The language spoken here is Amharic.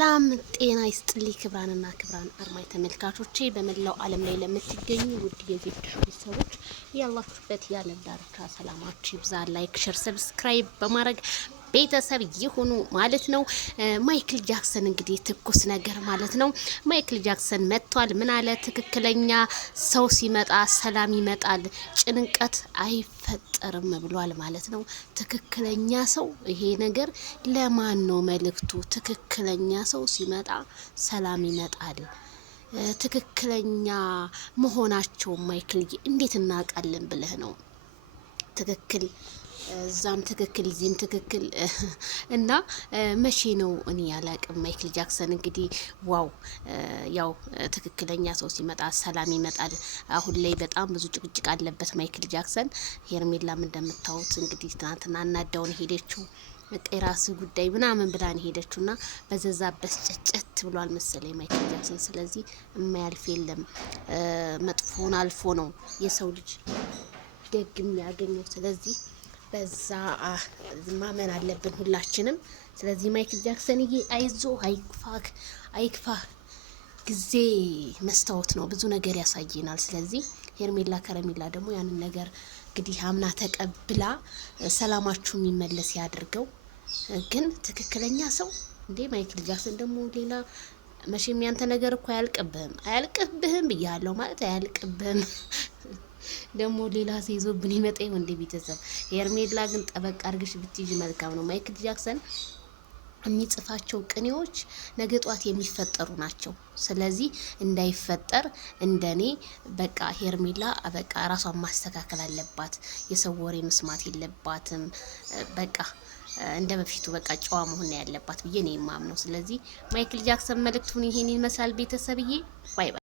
ሰላም ጤና ይስጥልኝ ክብራንና ክብራን አድማጭ ተመልካቾቼ በመላው ዓለም ላይ ለምትገኙ ውድ የዜድ ቤተሰቦች ያላችሁበት የዓለም ዳርቻ ሰላማችሁ ይብዛ። ላይክ፣ ሼር፣ ሰብስክራይብ በማድረግ ቤተሰብ ይሁኑ ማለት ነው። ማይክል ጃክሰን እንግዲህ ትኩስ ነገር ማለት ነው። ማይክል ጃክሰን መጥቷል። ምን አለ? ትክክለኛ ሰው ሲመጣ ሰላም ይመጣል፣ ጭንቀት አይፈጠርም ብሏል ማለት ነው። ትክክለኛ ሰው ይሄ ነገር ለማን ነው መልእክቱ? ትክክለኛ ሰው ሲመጣ ሰላም ይመጣል። ትክክለኛ መሆናቸው ማይክል እንዴት እናውቃለን ብለህ ነው? ትክክል እዛም ትክክል እዚህም ትክክል እና መቼ ነው እኔ ያላቅም። ማይክል ጃክሰን እንግዲህ ዋው ያው ትክክለኛ ሰው ሲመጣ ሰላም ይመጣል። አሁን ላይ በጣም ብዙ ጭቅጭቅ አለበት ማይክል ጃክሰን። ሄርሜላም እንደምታዩት እንግዲህ ትናንትና እናዳውን ሄደችው በቃ የራስ ጉዳይ ምናምን ብላን ሄደችውና በዘዛበት ጨጨት ብሏል መሰለኝ ማይክል ጃክሰን። ስለዚህ የማያልፍ የለም፣ መጥፎን አልፎ ነው የሰው ልጅ ደግ የሚያገኘው። ስለዚህ በዛ ማመን አለብን ሁላችንም። ስለዚህ ማይክል ጃክሰንዬ አይዞ፣ አይክፋህ። ጊዜ መስታወት ነው፣ ብዙ ነገር ያሳየናል። ስለዚህ ሄርሜላ ከረሜላ ደግሞ ያንን ነገር እንግዲህ አምና ተቀብላ ሰላማችሁ የሚመለስ ያድርገው። ግን ትክክለኛ ሰው እንዴ ማይክል ጃክሰን ደግሞ ሌላ መቼም ያንተ ነገር እኮ አያልቅብህም ብያለሁ ማለት አያልቅብህም። ደግሞ ሌላ ሲይዞብን ይመጣ ይሆን እንደ ቤተሰብ። ሄርሜላ ግን ጠበቅ አድርገሽ ብትይዥ መልካም ነው። ማይክል ጃክሰን የሚጽፋቸው ቅኔዎች ነገ ጧት የሚፈጠሩ ናቸው። ስለዚህ እንዳይፈጠር እንደኔ በቃ ሄርሜላ በቃ ራሷን ማስተካከል አለባት። የሰው ወሬ መስማት የለባትም። በቃ እንደ በፊቱ በቃ ጨዋ መሆን ያለባት ብዬ ነው የማምነው። ስለዚህ ማይክል ጃክሰን መልእክቱን ይሄን ይመስላል ቤተሰብዬ። ባይ ባይ።